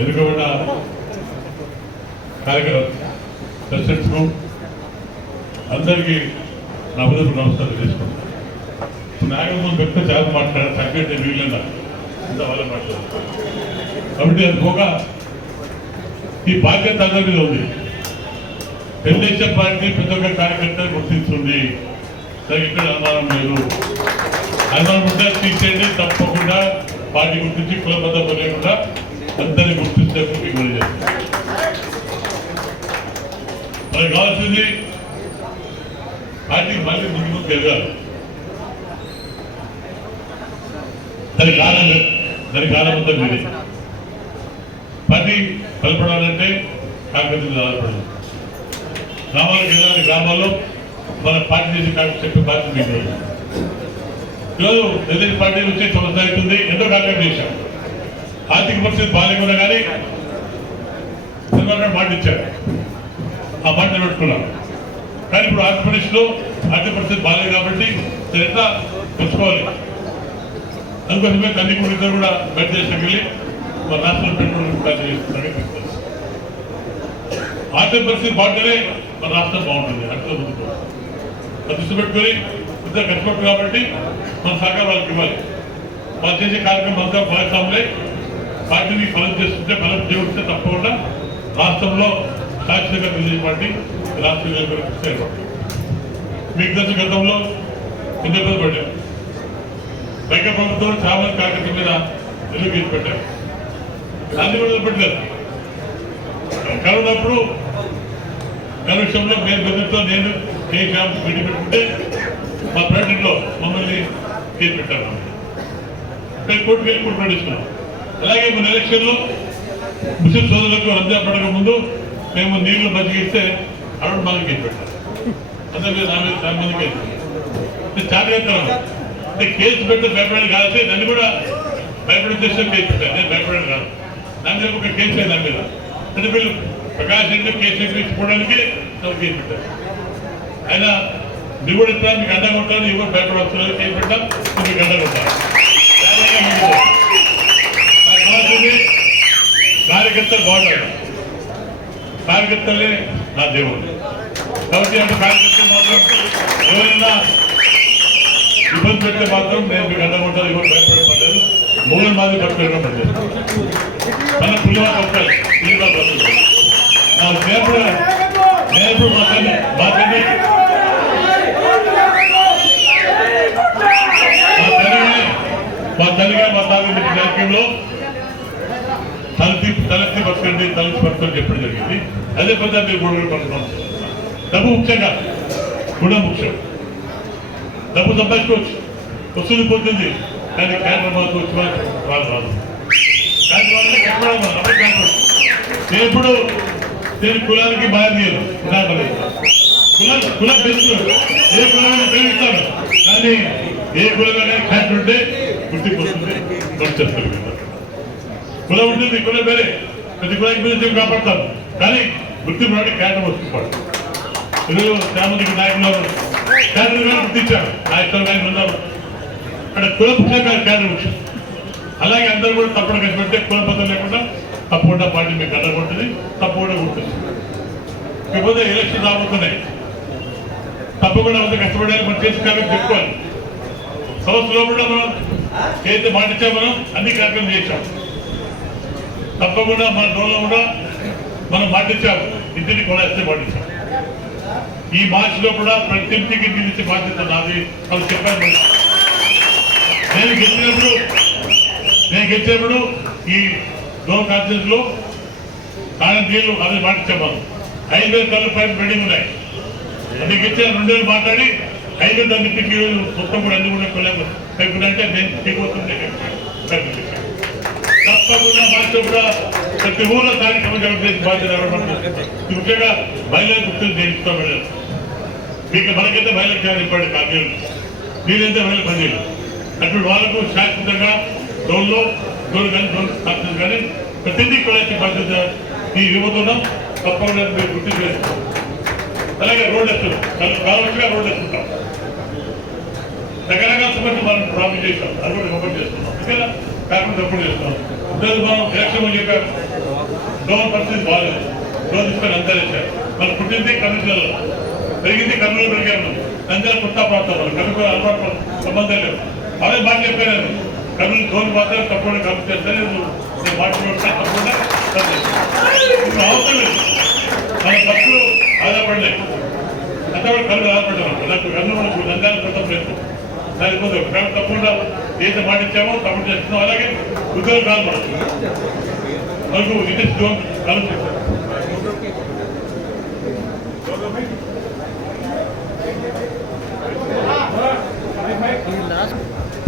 ఎన్నుకోబడిన కార్యక్రమం ప్రెసిడెంట్స్కు అందరికీ నా హృదయపు నమస్కారం చేసుకుంటాను నాగమ్మని పెడితే చాలా మాట్లాడారు తగ్గట్టే వీళ్ళన్నా ఇంత వాళ్ళ మాట్లాడారు కాబట్టి అది పోగా ఈ బాధ్యత అందరి మీద ఉంది. తెలుగుదేశం పార్టీ ప్రతి ఒక్క కార్యకర్త గుర్తిస్తుంది. ఇక్కడ అనుమానం లేదు. అనుమానం ఉంటే తీసేయండి తప్పకుండా పార్టీ గుర్తించి కులబద్ధం లేకుండా అందరినీ గుర్తించే మీకు చేస్తాం మనకు కావాల్సింది పార్టీ మళ్ళీ ముందు ముందు ఎదగాలి దానికి కారణం దానికి కారణం అంతా మీరే. పార్టీ బలపడాలంటే కాకపోతే ఆధారపడాలి. గ్రామాలకు వెళ్ళాలి గ్రామాల్లో మన పార్టీ చేసి కాకపోతే చెప్పే పార్టీ మీకు ఈరోజు ఎదుటి పార్టీ వచ్చి సంవత్సరం అవుతుంది ఎంతో కాకపోతే చేశాం ఆర్థిక పరిస్థితి బాగాలేకుండా కానీ చంద్రబాబు మాట ఇచ్చారు ఆ మాట నిలబెట్టుకున్నాం కానీ ఇప్పుడు ఆంధ్రప్రదేశ్లో ఆర్థిక పరిస్థితి బాగాలేదు కాబట్టి ఎంత తెలుసుకోవాలి? అందుకోసమే తల్లి కూడా కూడా బయట దేశం వెళ్ళి మా రాష్ట్రంలో పెట్టుకోవడానికి ఆర్థిక పరిస్థితి బాగుంటేనే మన రాష్ట్రం బాగుంటుంది. అట్లా ముందుకు అది దృష్టి పెట్టుకొని ఇద్దరు కష్టపడుతుంది కాబట్టి మన సహకారం వాళ్ళకి ఇవ్వాలి. వాళ్ళు చేసే కార్యక్రమం అంతా భాగస్వాములే. పార్టీని ఫలం చేస్తుంటే ఫలం చేస్తే తప్పకుండా రాష్ట్రంలో శాశ్వతంగా తెలుగుదేశం పార్టీ రాష్ట్ర ఏర్పడుతుంది మీకు తెలిసిన గతంలో ఎన్ని ఇబ్బంది పడ్డాం బయట ప్రభుత్వం చాలా కార్యక్రమం మీద ఎదురు గీసి పెట్టారు దాన్ని కూడా పెట్టలేదు కరోనా అప్పుడు కరోనా విషయంలో మేము బెదిరితో నేను ఏ క్యాంప్ పెట్టుకుంటే మా ప్రెసిడెంట్లో మమ్మల్ని కేసు పెట్టారు. ఇక్కడ కోర్టుకు వెళ్ళి కోర్టు నడుస్తున్నాం అలాగే మన ఎలక్షన్లో ముస్లిం సోదరులకు రంజాన్ పడక ముందు మేము నీళ్ళు బతికిస్తే అరుణ్ మాకు కేసు అందరికీ నా మీద చాలా మంది అంటే కేసు పెడితే భయపడేది కాదు. నన్ను కూడా భయపడే చేస్తే కేసు పెట్టాను నేను భయపడేది కాదు. నా మీద ఒక కేసు లేదు నా మీద. అంటే వీళ్ళు ప్రకాష్ రెడ్డి కేసు ఎక్కించుకోవడానికి నాకు కేసు పెట్టారు. ఆయన నువ్వు కూడా ఇస్తాను మీకు అండ కొట్టాను ఎవరు భయపడవస్తున్నారు కేసు పెట్టాం మీకు అండగా ఉంటాను నాకు కావాల్సింది కార్యకర్తలు బాగుంటారు కార్యకర్తలే నా దేవుడు కాబట్టి అంటే కార్యకర్తలు మాత్రం ఎవరైనా ఇబ్బంది పెడితే మాత్రం నేను మీకు అడ్డకుంటాను ఎవరు భయపడలేదు మూల మాది పట్టుకోవడం పడలేదు మన పులివారు ఒక్కరు పులివారు బతుకుతారు నా స్నేహితుడు స్నేహితుడు మా తల్లి మా తల్లి మా తల్లి మా తల్లిగా మా తాత రాజకీయంలో తలెత్తి పట్టుకోండి తలెత్తి పట్టుకొని చెప్పడం జరిగింది? అదే పెద్ద మీరు గొడవలు పడుతున్నాం డబ్బు ముఖ్యంగా గుణం ముఖ్యం. డబ్బు సంపాదించుకోవచ్చు. వస్తుంది పోతుంది కానీ కేంద్రం మాకు వచ్చి వాళ్ళు రాదు. ఎప్పుడు నేను కులానికి బాధ్యత కులాలు కులం పెంచుతాడు ఏ కులాన్ని ప్రేమిస్తాడు కానీ ఏ కులమైనా క్యాట్ ఉంటే గుర్తిపోతుంది కులం ఉంటుంది కులం వేరే ప్రతి కూడా ఇబ్బంది కాపాడతారు. కానీ గుర్తింపు రావడానికి కేటం వస్తున్నాడు ఈరోజు చాలా నాయకులు క్యాడర్ గారు గుర్తించారు. నాయకులు కానీ ఉన్నారు. అక్కడ కుల ముఖ్యంగా క్యాడర్ ముఖ్యం అలాగే అందరూ కూడా తప్పకుండా కష్టపడితే కుల పద్ధతి లేకుండా తప్పకుండా పార్టీ మీకు అడ్డగొంటుంది తప్పకుండా గుర్తుంది ఇకపోతే ఎలక్షన్ రాబోతున్నాయి. తప్పకుండా అంత కష్టపడాలి మనం చేసి కార్యక్రమం చెప్పుకోవాలి. సంవత్సరంలో కూడా మనం ఏదైతే పాటించామో అన్ని కార్యక్రమం చేశాం. తప్పకుండా మన రోజులో కూడా మనం పాటించాము ఇంటిని కొనేస్తే మాట ఈ మార్చిలో కూడా ప్రతి ఇంటికి నిలిచే బాధ్యత నాది. వాళ్ళు చెప్పాను నేను గెలిచినప్పుడు నేను గెలిచినప్పుడు ఈ లోన్ కాన్ఫరెన్స్లో కారణం నీళ్ళు అది మాట ఐదు వేల కళ్ళు పైన బిల్డింగ్ ఉన్నాయి. అది గెలిచిన రెండు వేలు మాట్లాడి ఐదు వేలు అన్నింటికి మొత్తం కూడా అన్ని కూడా కొలేము అంటే నేను దిగుతుంది తప్పకుండా మాతో కూడా ప్రతి ఊళ్ళో కార్యక్రమం జరుగుతుంది బాధ్యత ఎవరు ముఖ్యంగా మహిళలు గుర్తులు నేను ఇస్తాం మీకు మనకైతే మహిళలకు చాలా ఇవ్వండి కాపీలు మీరైతే మహిళ పనిచేయాలి అటువంటి వాళ్ళకు శాశ్వతంగా డోన్లో డోన్ కానీ డోన్ స్థాపించదు కానీ ప్రతిదీ కూడా ఇచ్చే బాధ్యత ఈ యువతున్నాం తప్పకుండా మీరు గుర్తు చేస్తాం అలాగే రోడ్లు వేస్తున్నాం కావాల్సిగా రోడ్లు వేస్తుంటాం రకరకాల సమస్యలు మనం ప్రాబ్లం చేస్తాం అది కూడా సపోర్ట్ చేస్తున్నాం. అంతేనా? కాకుండా సపోర్ట్ చేస్తున్నాం. ఉద్యోగం మనం ఎలక్షన్ చెప్పారు. డోన్ పరిస్థితి బాగాలేదు డోన్ తీసుకొని అంతా చేశారు మనం పుట్టింది కర్నూలు పెరిగింది కర్నూలు పెరిగాను నంద్యాల పుట్టా ప్రాంతం మనం కర్నూలు అలవాటు సంబంధం లేదు. అదే మాట చెప్పాను కర్నూలు డోన్ మాత్రం తప్పకుండా కలిపి చేస్తే నేను మాట్లాడుతా తప్పకుండా ఇప్పుడు అవసరం లేదు. మన తప్పులు ఆధారపడలేదు అంతా కూడా కళ్ళు ఆధారపడ్డాం. నాకు కన్ను మనకు నంద్యాల క్రితం లేదు. దానిపోతే మేము తప్పకుండా ఏదైతే పాటించామో ఇచ్చామో తప్పుడు చేస్తున్నాం అలాగే ఉద్యోగాలు మనకు మనకు ఇది జోన్ కలిసి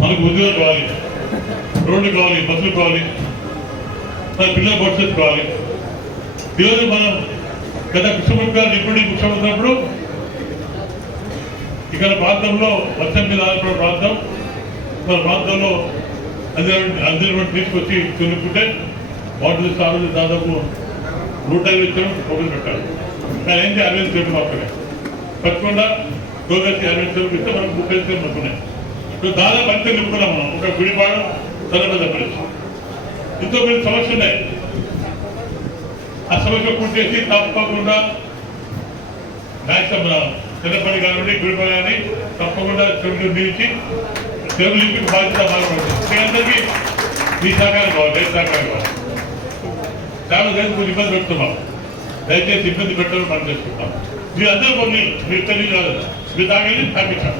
మనకు ఉద్యోగం కావాలి రోడ్లు కావాలి బస్సులు కావాలి మన పిల్లల భవిష్యత్తు కావాలి. ఈరోజు మనం గత కృష్ణమూర్తి గారు డిప్యూటీ ముఖ్యమంత్రి ఇక్కడ ప్రాంతంలో వర్షం మీద ఆధారపడిన ప్రాంతం మన ప్రాంతంలో అందరి తీసుకొచ్చి తినుకుంటే వాటి సాగు దాదాపు నూట ఐదు ఇచ్చారు మొదలు పెట్టాలి. కానీ ఏంటి అరవై చెట్లు మాత్రమే. తప్పకుండా గోదావరి అరవై చెట్లు ఇస్తే మనకు ముప్పై చెట్లు అనుకున్నాయి ఇప్పుడు దాదాపు అంతే నింపుకున్నాం మనం. ఒక గుడిపాడు తలపెద్ద పరిస్థితి ఎంతో పెద్ద సమస్య ఉన్నాయి. ఆ సమస్య పూర్తి చేసి తప్పకుండా మ్యాక్సిమం చిన్నపల్లి కానివ్వండి గుడిపల్లి కానీ తప్పకుండా చెట్లు నిలిచి చెరువు లింపికి బాధ్యత మీ అందరికీ మీ సహకారం కావాలి దేశ సహకారం కావాలి. చాలా దేశం కొంచెం ఇబ్బంది పెడుతున్నాం దయచేసి ఇబ్బంది పెట్టడం మనం చేసుకుంటాం మీరు అందరూ కొన్ని మీరు తెలియదు కాదు. మీరు తాగేది తాగించాం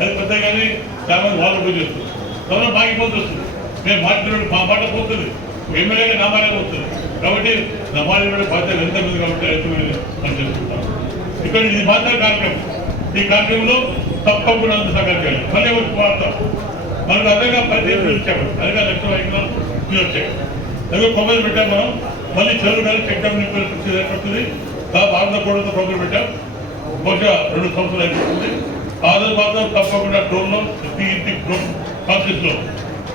అది పెద్ద కానీ చాలా వాళ్ళు పూజ చేస్తుంది. త్వరలో మాగిపోతు వస్తుంది. మేము మాట్లాడు మా మాట పోతుంది. ఎమ్మెల్యేగా నా మాట పోతుంది. కాబట్టి నా మాట బాధ్యత ఎంత మంది కాబట్టి ఎంత మంది మనం చేసుకుంటాం. ఇక్కడ ఇది మాత్రం కార్యక్రమం. ఈ కార్యక్రమంలో తప్పకుండా అంత సహకారం చేయాలి మళ్ళీ వచ్చి వాడతాం మనకు అదగా పదిహేను వచ్చాము. అదగా లక్ష ఐదు మీరు వచ్చాయి అదే కొమ్మలు పెట్టాం మనం. మళ్ళీ చదువు కానీ చెక్డమ్ డ్యామ్ నింపే పరిస్థితి ఏర్పడుతుంది. భారత కూడా ప్రోగ్రాం పెట్టాం. బహుశా రెండు సంవత్సరాలు అయిపోతుంది. ఆధార్ మాత్రం తప్పకుండా డ్రోన్లో ఇంటి ఇంటి డ్రోన్ కాన్సెస్లో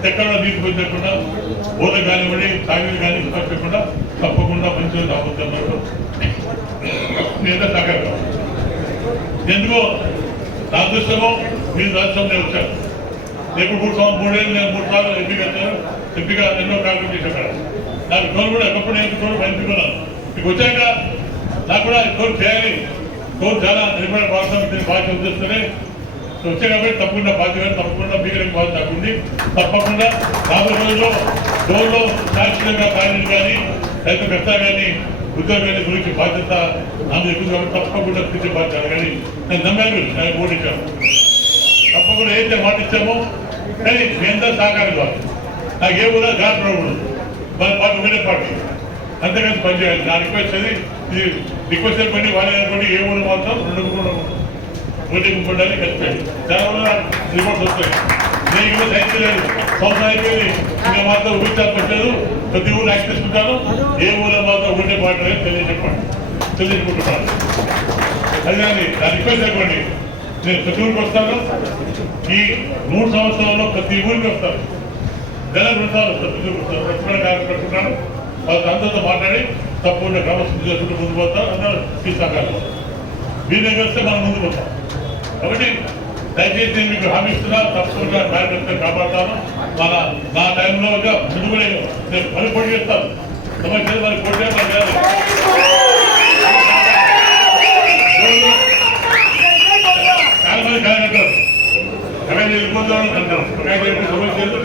ఎక్కడ నీటి పోయించకుండా ఊళ్ళ కానివ్వండి తాగిడి కానీ పెట్టకుండా తప్పకుండా మంచిగా రాబోతున్నారు నేను సహకారం ఎందుకో నా అదృష్టమో మీరు రాష్ట్రంలో వచ్చారు. ఎప్పుడు మూడు సంవత్సరం మూడేళ్ళు నేను మూడు సార్లు ఎంపిక వచ్చాను ఎంపీగా ఎన్నో కార్యక్రమం చేశాను. నాకు కోరు కూడా ఎప్పుడు నేను కోరు పంచుకున్నాను మీకు వచ్చాక నాకు కూడా కోరు చేయాలి. కోరు చాలా నిర్మాణ భాగం బాధ్యత చేస్తూనే వచ్చే కాబట్టి తప్పకుండా బాధ్యత తప్పకుండా మీకు బాధ్యత తగ్గింది తప్పకుండా రాబోయే రోజుల్లో డోర్లో శాశ్వతంగా కార్యాలు కానీ రైతు కష్టాలు కానీ ఉద్యోగాల గురించి బాధ్యత నాకు ఎక్కువ కాబట్టి తప్పకుండా తీర్చే బాధ్యత. కానీ నేను నమ్మాను నేను ఓడించాను తప్పకుండా ఏదైతే మాట ఇచ్చామో కానీ మీ సహకారం కావాలి. నాకు ఏ కూడా గాలి ప్రభుడు మన పార్టీ ఒకటే పార్టీ. అంతేకాదు పనిచేయాలి. నా రిక్వెస్ట్ అది ఇది రిక్వెస్ట్ పని వాళ్ళే అనుకోండి ఏ ఊరు మాత్రం రెండు మూడు ఓటింగ్ ఉండాలి కలిపి దానివల్ల రిపోర్ట్స్ వస్తాయి. నేను కూడా లేదు సంవత్సరం అయిపోయింది ఇంకా మాత్రం ఊహించాల్సి ప్రతి ఊరు యాక్ట్ తీసుకుంటాను ఏ ఊళ్ళో మాత్రం ఒకటే పాట అనేది తెలియజెప్పండి. తెలియజెప్పుకుంటున్నాను. అది కానీ నా రిక్వెస్ట్ అనుకోండి నేను ప్రతి ఊరికి వస్తాను. ఈ మూడు సంవత్సరాల్లో ప్రతి ఊరికి వస్తాను. నెల రెండు సార్లు వస్తాను. ప్రతి ఊరికి వస్తాను. లక్ష్మణ గారు పెట్టుకున్నాను వాళ్ళతో అందరితో మాట్లాడి తప్పకుండా గ్రామస్థితి చేసుకుంటూ ముందు పోతాం. అందరూ తీసుకెళ్ళాలి మీ దగ్గర వస్తే మనం ముందు పోతాం. కాబట్టి దయచేసి నేను మీకు హామీ ఇస్తున్నా తప్పకుండా కార్యకర్తలు కాపాడతాను. మన నా టైంలో ముందు నేను పని పొడి చేస్తాను. సమస్యలు మరి పోటీ సమస్యలు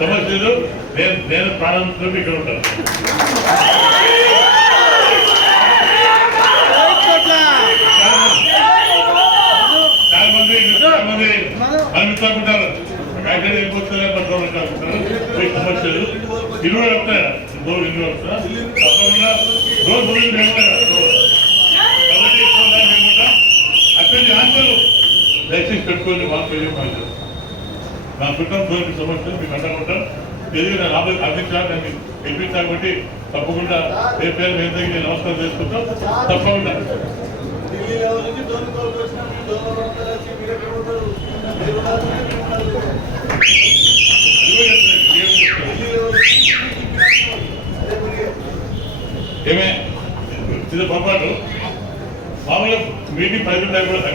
సమస్యలు నేను నేను ప్రారంభంతో ఇక్కడ ఉంటాను చాలా మంది చాలా మంది అనిపిస్తాకుంటారు ఎక్కడ వెళ్ళిపోతున్నారు పట్టుకుంటారు సమస్యలు ఇల్లు కూడా వస్తాయి తప్పకుండా. ఏమంటా దయచేసి పెట్టుకొని మాకు తెలియదు నా కుటుంబం కోరిక సమస్యలు మీకు అండకుంటాం ఎదిగి నేను నేను కాబట్టి తప్పకుండా ఏ పేరు మీద నేను నమస్కారం చేసుకుంటాం. తప్పకుండా. ఏమే? ఇది పొరపాటు. మామూలుగా మీటింగ్ పది టైం కూడా.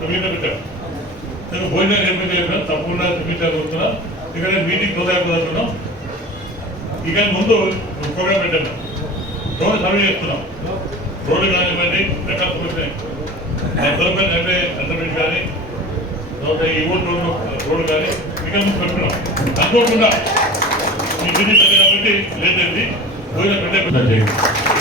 తొమ్మిది పెట్టాం నేను భోజనం ఏమైతే చెప్పాను తప్పకుండా చూపించాలి వస్తున్నా ఇక్కడ మీటింగ్ తొందరగా ఇక ముందు ప్రోగ్రామ్ పెట్టాను. రోడ్డు సర్వే చేస్తున్నాం. రోడ్డు కానివ్వండి ఎక్కడ పోతున్నాయి? దొరకని రైల్వే అసెంబ్లీ కానీ ఈ ఊరు రోడ్డు రోడ్డు కానీ ఇక ముందు పెట్టుకున్నాం. అనుకోకుండా ఈ గిరి కాబట్టి లేదండి చేయండి